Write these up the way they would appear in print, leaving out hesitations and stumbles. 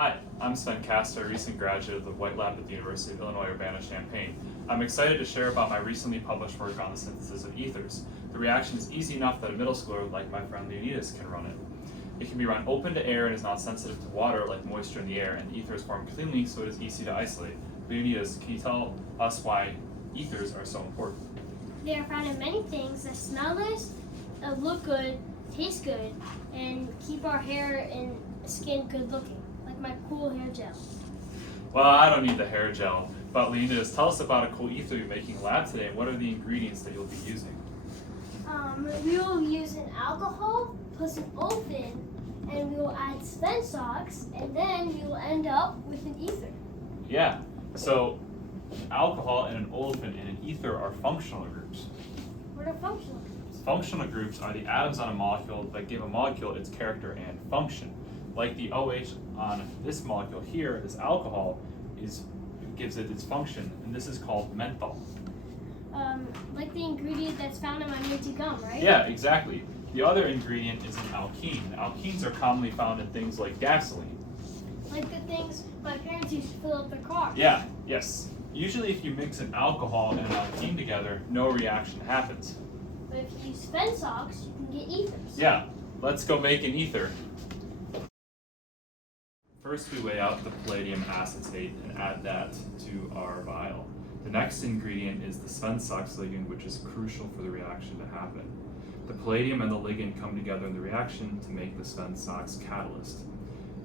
Hi, I'm Sven-SOX, a recent graduate of the White Lab at the University of Illinois Urbana-Champaign. I'm excited to share about my recently published work on the synthesis of ethers. The reaction is easy enough that a middle schooler like my friend Leonidas can run it. It can be run open to air and is not sensitive to water like moisture in the air, and the ethers form cleanly so it is easy to isolate. Leonidas, can you tell us why ethers are so important? They are found in many things that smell nice, look good, taste good, and keep our hair and skin good looking, like my cool hair gel. Well, I don't need the hair gel, but Leonidas, tell us about a cool ether you're making in lab today, and what are the ingredients that you'll be using? We will use an alcohol plus an olefin, and we will add Sven-SOX, and then we will end up with an ether. Yeah, so alcohol and an olefin and an ether are functional groups. What are functional groups? Functional groups are the atoms on a molecule that give a molecule its character and function. Like the OH on this molecule here, this alcohol, gives it its function, and this is called menthol. Like the ingredient that's found in my minty gum, right? Yeah, exactly. The other ingredient is an alkene. Alkenes are commonly found in things like gasoline. Like the things my parents used to fill up their car. Yeah, yes. Usually if you mix an alcohol and an alkene together, no reaction happens. But if you use Sven-SOX, you can get ethers. Yeah, let's go make an ether. First we weigh out the palladium acetate and add that to our vial. The next ingredient is the Sven-SOX ligand, which is crucial for the reaction to happen. The palladium and the ligand come together in the reaction to make the Sven-SOX catalyst.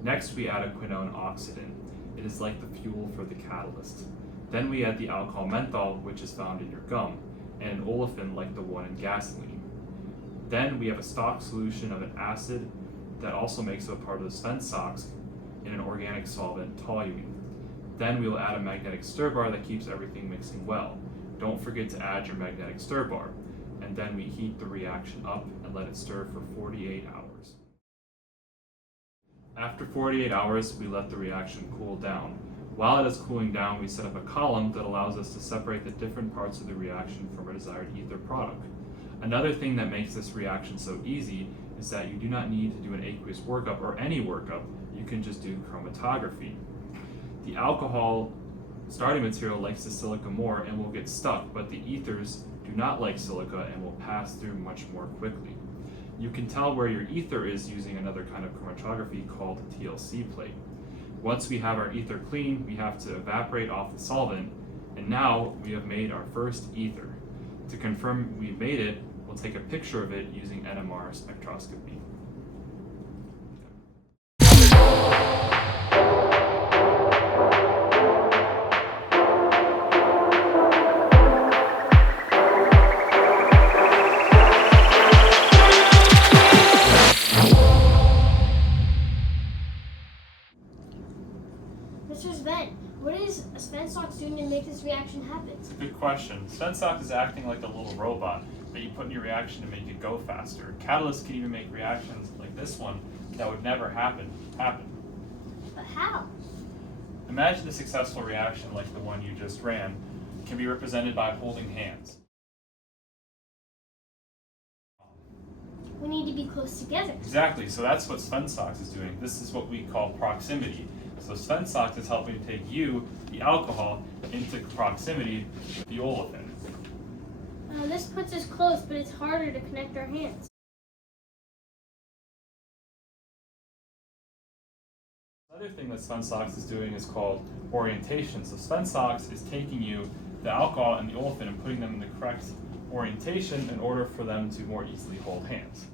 Next we add a quinone oxidant. It is like the fuel for the catalyst. Then we add the alcohol menthol, which is found in your gum, and an olefin like the one in gasoline. Then we have a stock solution of an acid that also makes up part of the Sven-SOX in an organic solvent, toluene. Then we will add a magnetic stir bar that keeps everything mixing well. Don't forget to add your magnetic stir bar. And then we heat the reaction up and let it stir for 48 hours. After 48 hours, we let the reaction cool down. While it is cooling down, we set up a column that allows us to separate the different parts of the reaction from a desired ether product. Another thing that makes this reaction so easy is that you do not need to do an aqueous workup or any workup. You can just do chromatography. The alcohol starting material likes the silica more and will get stuck, but the ethers do not like silica and will pass through much more quickly. You can tell where your ether is using another kind of chromatography called a TLC plate. Once we have our ether clean, we have to evaporate off the solvent, and now we have made our first ether. To confirm we've made it, we'll take a picture of it using NMR spectroscopy. Mr. Sven, what is Sven-SOX doing to make this reaction happen? It's a good question. Sven-SOX is acting like a little robot that you put in your reaction to make it go faster. Catalysts can even make reactions like this one that would never happen. But how? Imagine a successful reaction like the one you just ran can be represented by holding hands. We need to be close together. Exactly, so that's what Sven-SOX is doing. This is what we call proximity. So Sven-SOX is helping to take you, the alcohol, into proximity with the olefin. This puts us close, but it's harder to connect our hands. Another thing that Sven-SOX is doing is called orientation. So Sven-SOX is taking you, the alcohol and the olefin, and putting them in the correct orientation in order for them to more easily hold hands.